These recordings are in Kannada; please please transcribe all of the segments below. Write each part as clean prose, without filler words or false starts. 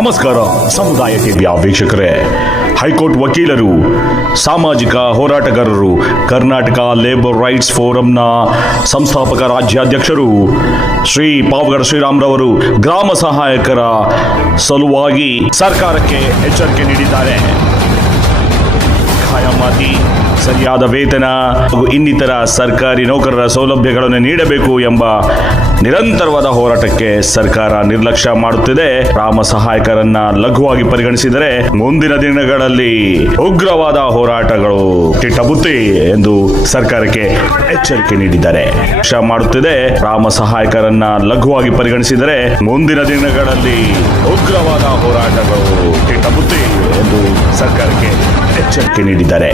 ನಮಸ್ಕಾರ ಸಮುದಾಯ ಟಿವಿಯ ವೀಕ್ಷಕರೇ. ಹೈಕೋರ್ಟ್ ವಕೀಲರು, ಸಾಮಾಜಿಕ ಹೋರಾಟಗಾರರು, ಕರ್ನಾಟಕ ಲೇಬರ್ ರೈಟ್ಸ್ ಫೋರಂನ ಸಂಸ್ಥಾಪಕ ರಾಜ್ಯಾಧ್ಯಕ್ಷರು ಶ್ರೀ ಪಾವಗಡ ಶ್ರೀರಾಮ್ರವರು ಗ್ರಾಮ ಸಹಾಯಕರ ಸಲುವಾಗಿ ಸರ್ಕಾರಕ್ಕೆ ಎಚ್ಚರಿಕೆ ನೀಡಿದ್ದಾರೆ. ಖಾಯಮಾತಿ, ಸರಿಯಾದ ವೇತನ ಹಾಗೂ ಇನ್ನಿತರ ಸರ್ಕಾರಿ ನೌಕರರ ಸೌಲಭ್ಯಗಳನ್ನು ನೀಡಬೇಕು ಎಂಬ ನಿರಂತರವಾದ ಹೋರಾಟಕ್ಕೆ ಸರ್ಕಾರ ನಿರ್ಲಕ್ಷ್ಯ ಮಾಡುತ್ತಿದೆ. ಗ್ರಾಮ ಸಹಾಯಕರನ್ನ ಲಘುವಾಗಿ ಪರಿಗಣಿಸಿದರೆ ಮುಂದಿನ ದಿನಗಳಲ್ಲಿ ಉಗ್ರವಾದ ಹೋರಾಟಗಳು ಕಿಟ್ಟಬುತ್ತಿ ಎಂದು ಸರ್ಕಾರಕ್ಕೆ ಎಚ್ಚರಿಕೆ ನೀಡಿದ್ದಾರೆ. ಮಾಡುತ್ತಿದೆ ಗ್ರಾಮ ಸಹಾಯಕರನ್ನ ಲಘುವಾಗಿ ಪರಿಗಣಿಸಿದರೆ ಮುಂದಿನ ದಿನಗಳಲ್ಲಿ ಉಗ್ರವಾದ ಹೋರಾಟಗಳು ಕಿಟ್ಟಬುತ್ತಿ ಎಂದು ಸರ್ಕಾರಕ್ಕೆ ಎಚ್ಚರಿಕೆ ನೀಡಿದ್ದಾರೆ.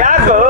ಯಾಕೋ